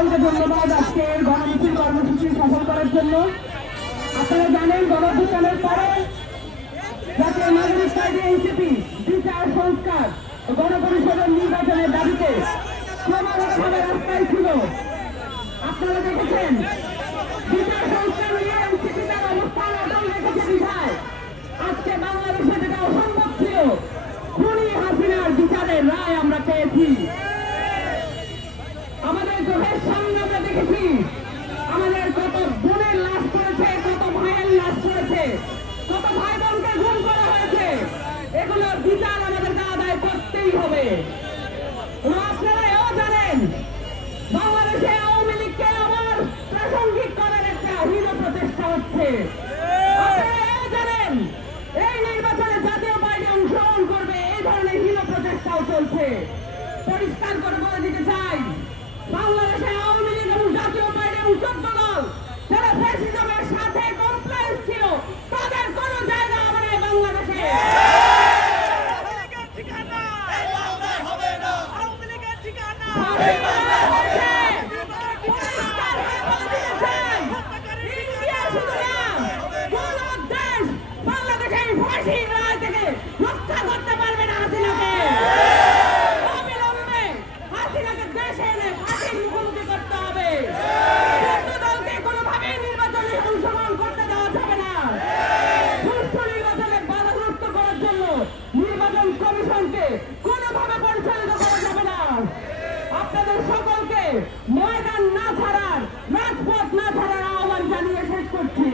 সকলকে ধন্যবাদ আজকের গণমিছিল কর্মসূচি সফল করার জন্য। আপনারা জানেন গণঅভ্যুত্থানের পরে জাতীয় নাগরিক পার্টি এনসিপি বিচার সংস্কার গণপরিষদের নির্বাচনের দাবিতে ক্রমাগতভাবে রাস্তায় ছিল। আপনারা দেখেছেন বিচার সংস্কার নিয়ে এনসিপি তার অবস্থান অটল রেখেছে বিধায় আজকে বাংলাদেশে যেটা অসম্ভব ছিল, খুনি হাসিনার বিচারের রায় আমরা পেয়েছি। আমাদের চোখের সামনে আমরা দেখেছি আমাদের কত বোনের লাশ করেছে, কত ভাইয়ের লাশ করেছে, কত ভাই বোনকে গুম করা হয়েছে। এগুলোর বিচার আমাদেরকে আদায় করতেই হবে। আপনারা এও জানেন বাংলাদেশে আওয়ামী লীগকে আবার প্রাসঙ্গিক করার একটা হীন প্রচেষ্টা হচ্ছে। আপনারা এও জানেন এই নির্বাচনে জাতীয় পার্টি অংশগ্রহণ করবে, এই ধরনের হীন প্রচেষ্টাও চলছে। পরিষ্কার করে বলে দিতে চাই, বাংলাদেশে আওয়ামী লীগ এবং জাতীয় পার্টি এবং 14 দল যারা ফ্যাসিজমের সাথে কমপ্লায়েন্স ছিল, তাদের কোনো জায়গা হবে না বাংলাদেশে। বাংলাদেশের ফাঁসির রায় থেকে রক্ষা করতে পারবে না হাসিনাকে। অবিলম্বে হাসিনাকে দেশে এনে ফাঁসির মুখোমুখি করতে হবে। 14 দলকে কোনোভাবেই নির্বাচনে অংশগ্রহণ করতে দেওয়া যাবে না। সুষ্ঠু নির্বাচনে বাধাগ্রস্ত করার জন্য নির্বাচন কমিশনকে কোনোভাবে পরিচালিত করা যাবে না। আপনাদের সকলকে ময়দান না ছাড়ার, রাজপথ না ছাড়ার আহ্বান জানিয়ে শেষ করছি।